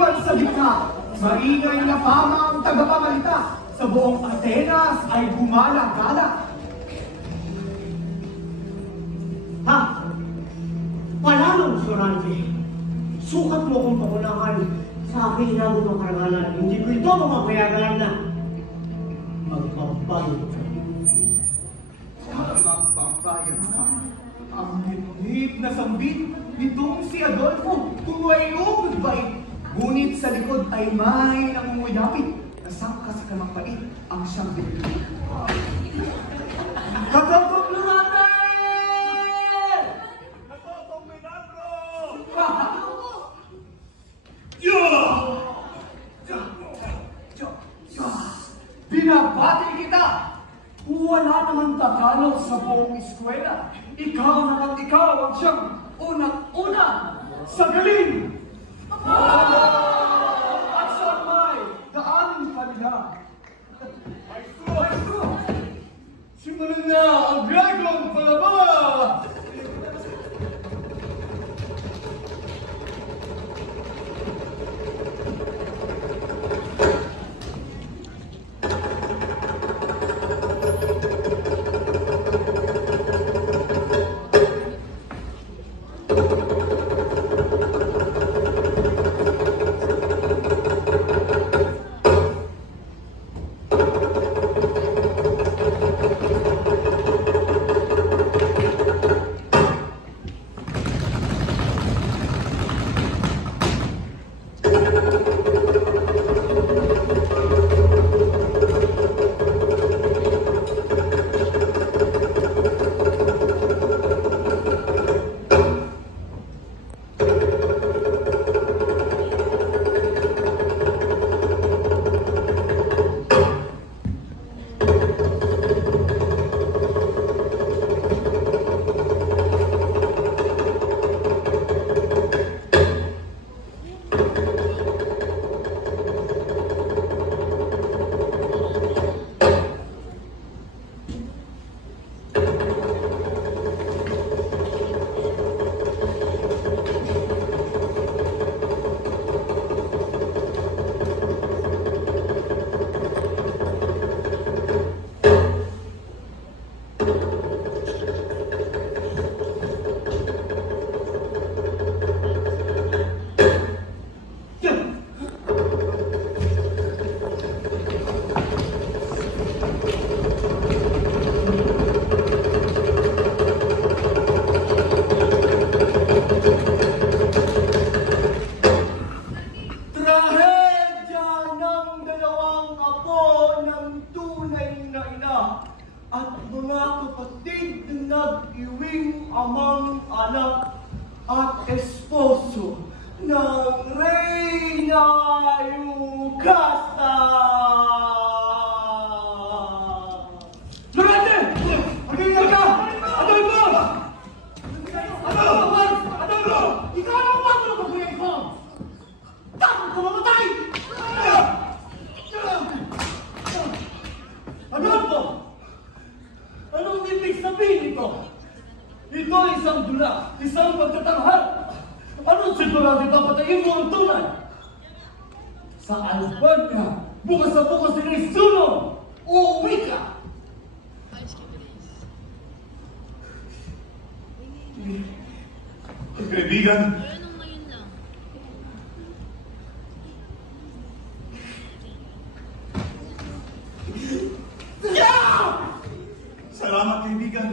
iwan sa gitna. Maingay na fama ang tagapamalita. Sa buong Atenas ay gumala-gala. Ha? Palalong Sorante, sukat mo kung pakulangan sa aking inabot ng karangalan. Hindi ko ito mamapayagan na magpabayad ka. Magpabayad ka. Ang nit na sambit nitong si Adolfo kung may goodbye. Ngunit sa likod ay may namumuyapit. Nasangka sa kamapait ang siyang bibig. Katapos natin! Natotong Minandro! Binabati kita! Wala naman tagalog sa buong eskwela. Ikaw naman ikaw ang siyang unang-una sa galing! At sa may daanin pa nila. Maestro! Simulan na ang Gregong palabas! at mga kapatid na nag-iwing amang anak at esposo ng Reyna Yugasta! Lorente! Magiging ka! Adolfo! Adolfo! Adolfo! Ikaw ang mga kapatid ko! Takot ko mamatay! Adolfo! Anong ibig sabihin ito? Ito ay isang dula, isang pagtatanghal. Anong sigurado papatayin mo ang tunay? Sa Albania, bukas na bukas din ay sunog! Uuwi ka! Kaibigan, salamat kaibigan.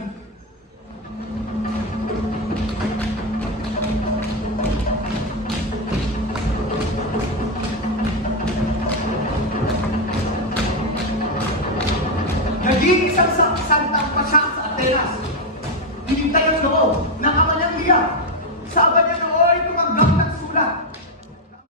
Naging isang santang pasya sa Atenas. Hinintay ang loob ng ama niyang Liya. Sabi niya nooy tumanggap ng sulat.